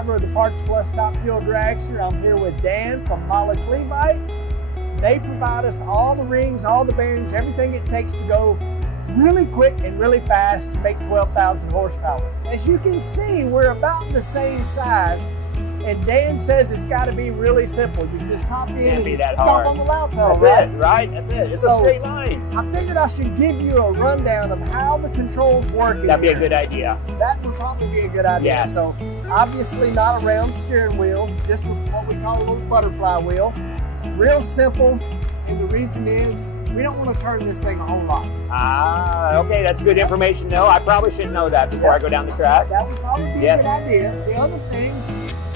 driver of the Parts Plus Top Fuel Dragster. I'm here with Dan from MAHLE Aftermarket. They provide us all the rings, all the bearings, everything it takes to go really quick and really fast to make 12,000 horsepower. As you can see, we're about the same size, and Dan says it's got to be really simple. You just hop in and stomp on the loud pedal. That's it, right? That's it. It's a straight line. I figured I should give you a rundown of how the controls work. That'd be a good idea. That would probably be a good idea. Yes. So obviously not a round steering wheel, just what we call a little butterfly wheel. Real simple, and the reason is we don't want to turn this thing a whole lot. Ah, okay, that's good information to know. I probably should know that before I go down the track. That would probably be a good idea. The other thing,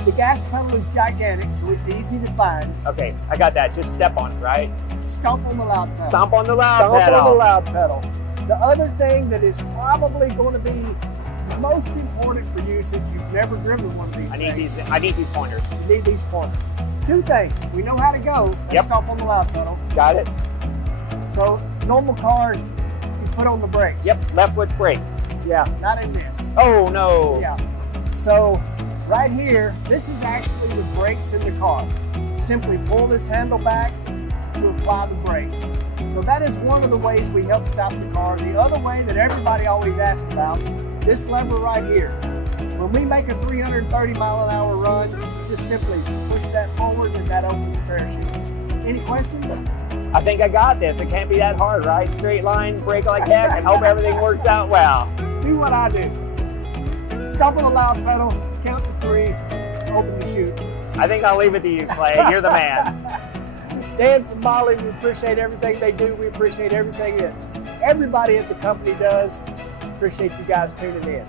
the gas pedal is gigantic, so it's easy to find. Okay, I got that. Just step on it, right? Stomp on the loud pedal. Stomp on the loud pedal. Stomp on the loud pedal. The other thing that is probably going to be most important for you, since you've never driven one of these things. I need these pointers. You need these pointers. Two things. We know how to go. Let's stomp on the loud pedal. Got it. So, normal car, you put on the brakes. Yep, left foot's brake. Yeah, not in this. Oh, no. Yeah. So, right here, this is actually the brakes in the car. Simply pull this handle back to apply the brakes. So that is one of the ways we help stop the car. The other way that everybody always asks about, this lever right here. When we make a 330-mile-an-hour run, just simply push that forward and that opens parachutes. Any questions? I think I got this. It can't be that hard, right? Straight line, brake like heck, and hope everything works out well. Do what I do. Stomp on the loud pedal, count to 3, open the chutes. I think I'll leave it to you, Clay. You're the man. Dan from MAHLE, we appreciate everything they do. We appreciate everything that everybody at the company does. Appreciate you guys tuning in.